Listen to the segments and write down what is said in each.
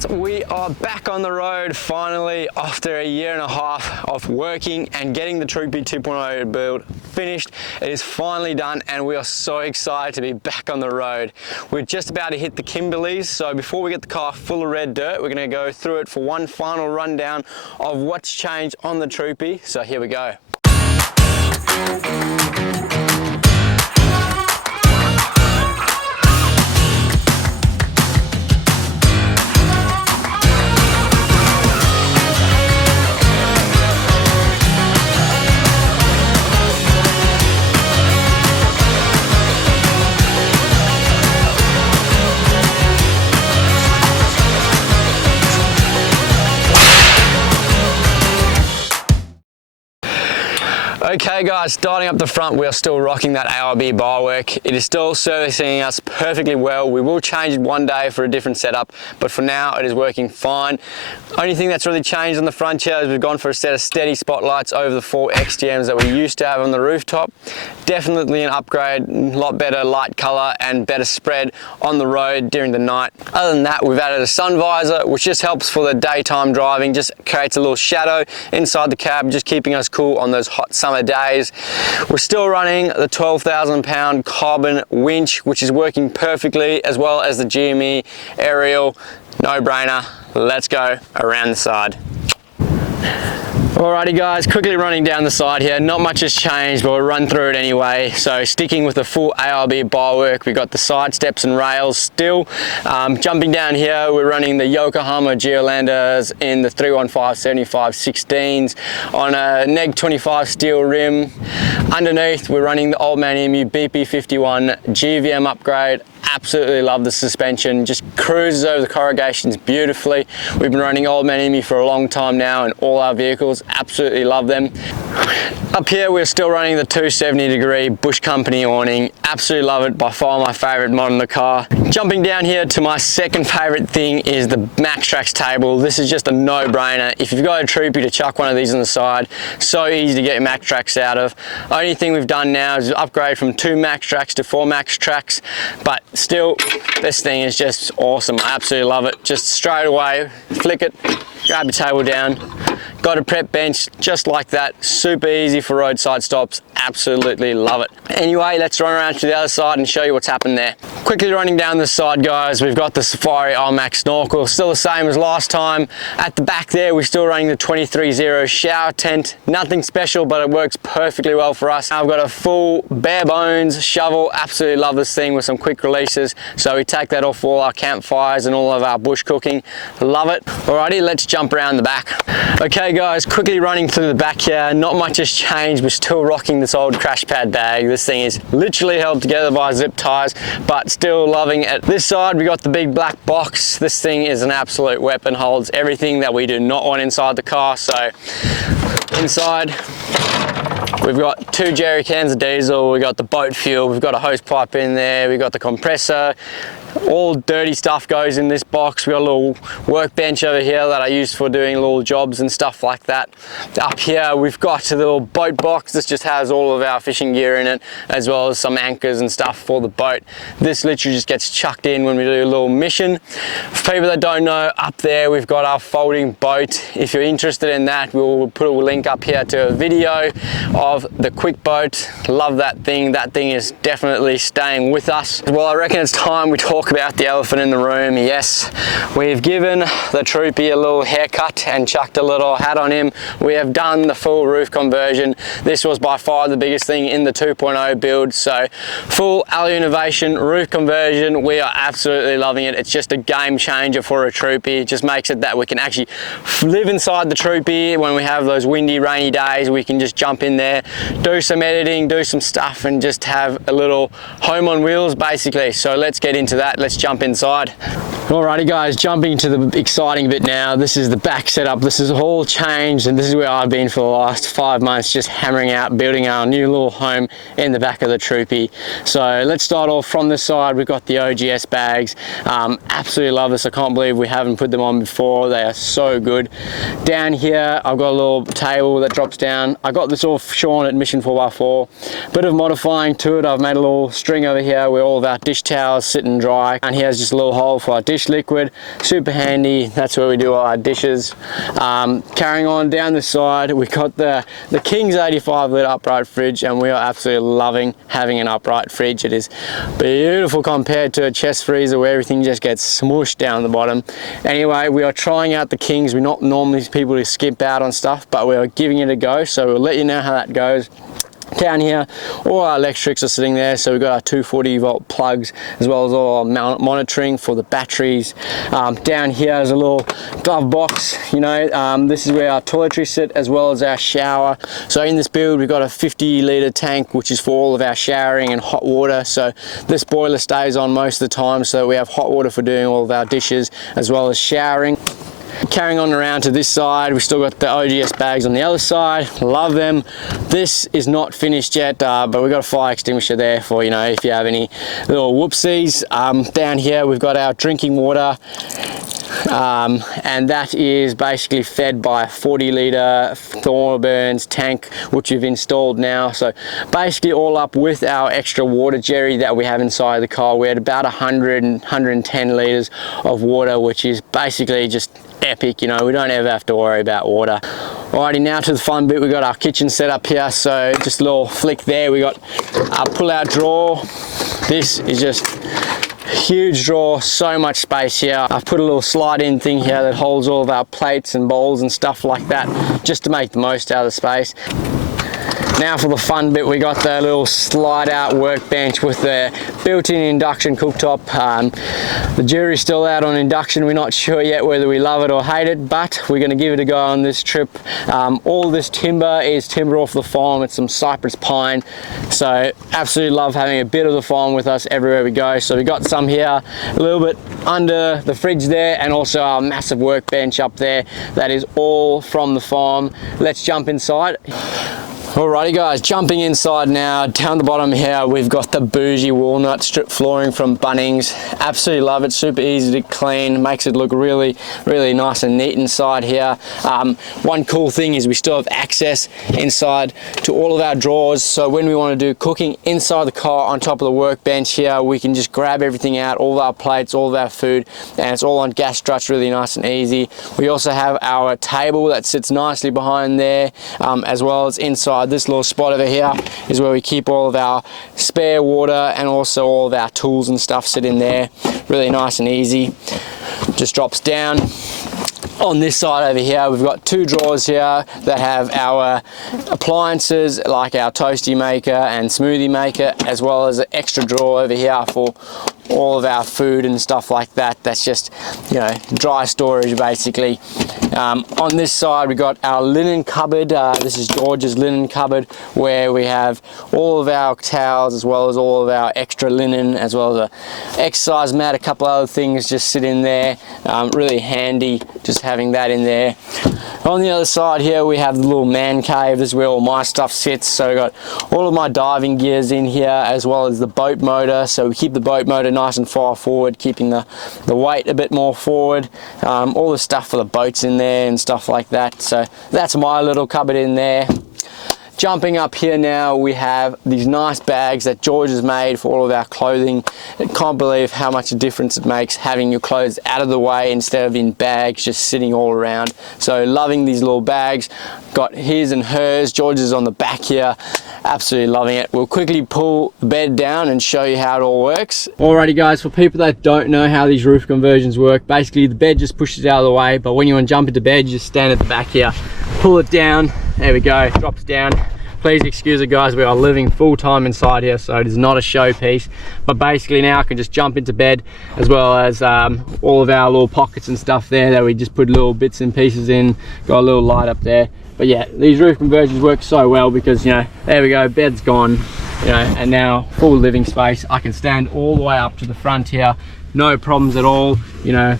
guys, we are back on the road finally after a year and a half of working and getting the TROOPY 2.0 build finished. It is finally done and we are so excited to be back on the road. We're just about to hit the Kimberleys, so before we get the car full of red dirt, we're going to go through it for one final rundown of what's changed on the TROOPY. So here we go. Okay guys, starting up the front, we are still rocking that ARB bar work. It is still servicing us perfectly well. We will change it one day for a different setup, but for now it is working fine. Only thing that's really changed on the front here is we've gone for a set of steady spotlights over the 4 XTMs that we used to have on the rooftop. Definitely an upgrade, a lot better light color and better spread on the road during the night. Other than that, we've added a sun visor, which just helps for the daytime driving, just creates a little shadow inside the cab, just keeping us cool on those hot summer days. We're still running the 12,000 pound carbon winch, which is working perfectly, as well as the GME aerial. No brainer. Let's go around the side. Alrighty guys, quickly running down the side here. Not much has changed, but we'll run through it anyway. So sticking with the full ARB bar work, we've got the side steps and rails still. Jumping down here, we're running the Yokohama Geolanders in the 315/75/16s on a neg 25 steel rim. Underneath, we're running the Old Man Emu BP51 GVM upgrade. Absolutely love the suspension, just cruises over the corrugations beautifully. We've been running Old Man Emu for a long time now in all our vehicles, absolutely love them. Up here we're still running the 270-degree Bush Company awning, absolutely love it, by far my favourite mod in the car. Jumping down here to my second favourite thing is the MaxTrax table. This is just a no-brainer. If you've got a TROOPY to chuck one of these on the side, so easy to get your MaxTrax out of. Only thing we've done now is upgrade from 2 MaxTrax to 4 MaxTrax, but still, this thing is just awesome. I absolutely love it. Just straight away, flick it, grab your table down, got a prep bench just like that. Super easy for roadside stops. Absolutely love it. Anyway, let's run around to the other side and show you what's happened there. Quickly running down this side, guys, we've got the Safari RMAX snorkel, still the same as last time. At the back there, we're still running the 23.0 shower tent. Nothing special, but it works perfectly well for us. I've got a full bare bones shovel. Absolutely love this thing with some quick releases. So we take that off for all our campfires and all of our bush cooking. Love it. Alrighty, let's jump around the back. Okay guys, quickly running through the back here. Not much has changed. We're still rocking this old crash pad bag. This thing is literally held together by zip ties, but still loving it. This side, we got the big black box. This thing is an absolute weapon, holds everything that we do not want inside the car. So inside, we've got 2 jerry cans of diesel, we've got the boat fuel, we've got a hose pipe in there, we've got the compressor. All dirty stuff goes in this box. We've got a little workbench over here that I use for doing little jobs and stuff like that. Up here we've got a little boat box. This just has all of our fishing gear in it, as well as some anchors and stuff for the boat. This literally just gets chucked in when we do a little mission. For people that don't know, up there we've got our folding boat. If you're interested in that, we'll put a link up here to a video of the quick boat. Love that thing. That thing is definitely staying with us. Well, I reckon it's time we talk about the elephant in the room. Yes, we've given the TROOPY a little haircut and chucked a little hat on him. We have done the full roof conversion. This was by far the biggest thing in the 2.0 build. So full Alu Innovation roof conversion. We are absolutely loving it. It's just a game changer for a TROOPY. It just makes it that we can actually live inside the TROOPY when we have those windy, rainy days. We can just jump in there, do some editing, do some stuff, and just have a little home on wheels basically. So let's get into that. Let's jump inside. Alrighty guys, jumping to the exciting bit now. This is the back setup. This is all changed, and this is where I've been for the last 5 months, just hammering out, building our new little home in the back of the TROOPY. So let's start off from this side. We've got the OGS bags. Absolutely love this. I can't believe we haven't put them on before. They are so good. Down here, I've got a little table that drops down. I got this off Sean at Mission 4x4. Bit of modifying to it. I've made a little string over here where all of our dish towels sit and dry bike. And here's just a little hole for our dish liquid, super handy. That's where we do all our dishes. Carrying on down the side, we got the King's 85 litre upright fridge, and we are absolutely loving having an upright fridge. It is beautiful compared to a chest freezer where everything just gets smooshed down the bottom. Anyway, we are trying out the Kings. We're not normally people to skip out on stuff, but we are giving it a go, so we'll let you know how that goes. Down here, all our electrics are sitting there, so we've got our 240 volt plugs as well as all our monitoring for the batteries. Down here is a little glove box, you know, this is where our toiletries sit as well as our shower. So in this build we've got a 50 litre tank which is for all of our showering and hot water, so this boiler stays on most of the time, so we have hot water for doing all of our dishes as well as showering. Carrying on around to this side, we've still got the OGS bags on the other side. Love them. This is not finished yet, but we've got a fire extinguisher there for, you know, if you have any little whoopsies. Down here we've got our drinking water, and that is basically fed by a 40 litre Thorburns tank which we've installed now. So basically all up with our extra water jerry that we have inside the car, we're at about 110 litres of water, which is basically just epic. You know, we don't ever have to worry about water. Alrighty, now to the fun bit. We got our kitchen set up here, so just a little flick there. We got our pull-out drawer. This is just huge drawer, so much space here. I've put a little slide-in thing here that holds all of our plates and bowls and stuff like that, just to make the most out of the space. Now for the fun bit, we got the little slide out workbench with the built-in induction cooktop. The jury's still out on induction. We're not sure yet whether we love it or hate it, but we're going to give it a go on this trip. All this timber is timber off the farm. It's some cypress pine, so absolutely love having a bit of the farm with us everywhere we go. So we got some here a little bit under the fridge there, and also our massive workbench up there. That is all from the farm. Let's jump inside. Alrighty guys, jumping inside now. Down the bottom here we've got the bougie walnut strip flooring from Bunnings. Absolutely love it, super easy to clean, makes it look really nice and neat inside here. One cool thing is we still have access inside to all of our drawers, so when we want to do cooking inside the car on top of the workbench here, we can just grab everything out, all of our plates, all of our food, and it's all on gas struts, really nice and easy. We also have our table that sits nicely behind there, as well as inside this little spot over here is where we keep all of our spare water, and also all of our tools and stuff sit in there. Really nice and easy. Just drops down. On this side over here we've got two drawers here that have our appliances like our toasty maker and smoothie maker, as well as an extra drawer over here for all of our food and stuff like that. That's just, you know, dry storage basically. On this side we got our linen cupboard. This is George's linen cupboard, where we have all of our towels as well as all of our extra linen, as well as a exercise mat, a couple other things just sit in there. Really handy just having that in there. On the other side here we have the little man cave. This is where all my stuff sits. So we got all of my diving gears in here, as well as the boat motor. So we keep the boat motor nice and far forward, keeping the weight a bit more forward. All the stuff for the boats in there and stuff like that. So that's my little cupboard in there. Jumping up here now, we have these nice bags that George has made for all of our clothing. I can't believe how much a difference it makes having your clothes out of the way instead of in bags just sitting all around. So loving these little bags. Got his and hers. George's on the back here. Absolutely loving it. We'll quickly pull the bed down and show you how it all works. Alrighty guys, for people that don't know how these roof conversions work, basically the bed just pushes out of the way, but when you want to jump into bed, you just stand at the back here, pull it down, there we go, drops down. Please excuse it guys, we are living full time inside here, so it is not a showpiece. But basically now I can just jump into bed, as well as all of our little pockets and stuff there that we just put little bits and pieces in. Got a little light up there. But yeah, these roof conversions work so well because, you know, there we go, bed's gone, you know, and now full living space. I can stand all the way up to the front here, no problems at all, you know.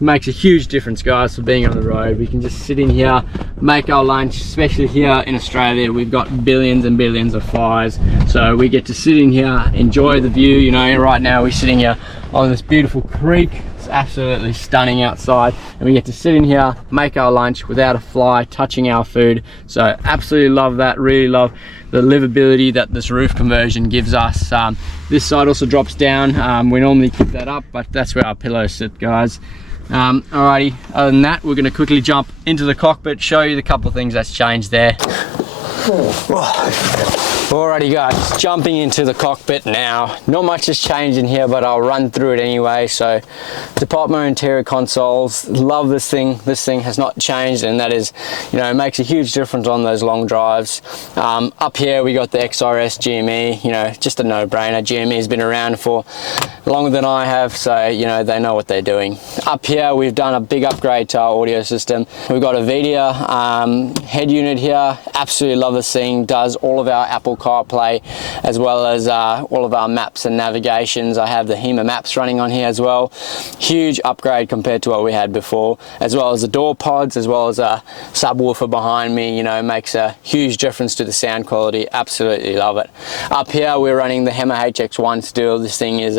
makes a huge difference, guys, for being on the road. We can just sit in here, make our lunch, especially here in Australia. We've got billions and billions of fires, so we get to sit in here, enjoy the view. You know, right now we're sitting here on this beautiful creek. It's absolutely stunning outside, and we get to sit in here, make our lunch without a fly touching our food. So absolutely love that. Really love the livability that this roof conversion gives us. This side also drops down. We normally keep that up, but that's where our pillows sit, guys. Alrighty, other than that, we're going to quickly jump into the cockpit, show you the couple of things that's changed there. Alrighty guys, jumping into the cockpit now. Not much has changed in here, but I'll run through it anyway. So department interior consoles, love this thing. This thing has not changed, and that is, you know, it makes a huge difference on those long drives. Up here we got the XRS GME, you know, just a no-brainer. GME has been around for longer than I have, so you know, they know what they're doing. Up here we've done a big upgrade to our audio system. We've got a VIDIA head unit here. Absolutely love this thing. Does all of our Apple CarPlay as well as all of our maps and navigations. I have the HEMA maps running on here as well. Huge upgrade compared to what we had before, as well as the door pods, as well as a subwoofer behind me. You know, makes a huge difference to the sound quality. Absolutely love it. Up here we're running the HEMA HX1 still. This thing is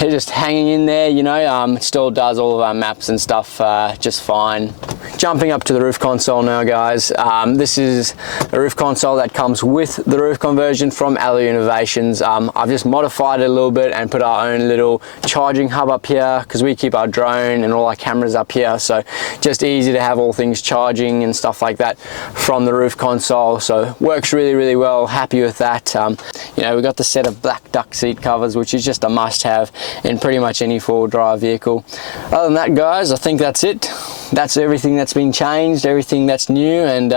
just hanging in there, you know. It still does all of our maps and stuff just fine. Jumping up to the roof console now, guys. This is a roof console that comes with the roof conversion from Alloy Innovations. I've just modified it a little bit and put our own little charging hub up here, because we keep our drone and all our cameras up here, so just easy to have all things charging and stuff like that from the roof console. So works really well. Happy with that. You know, we got the set of black duck seat covers, which is just a must-have in pretty much any four-wheel drive vehicle. Other than that, guys, I think that's it. That's everything that's been changed, everything that's new, and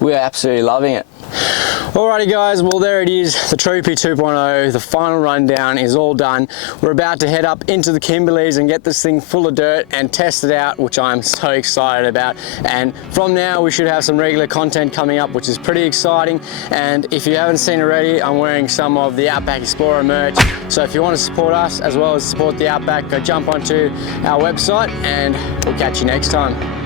we're absolutely loving it. Alrighty guys, well there it is, the Troopy 2.0, the final rundown is all done. We're about to head up into the Kimberleys and get this thing full of dirt and test it out, which I'm so excited about. And from now we should have some regular content coming up, which is pretty exciting. And if you haven't seen already, I'm wearing some of the Outback Explorer merch. So if you want to support us as well as support the Outback, go jump onto our website and we'll catch you next time.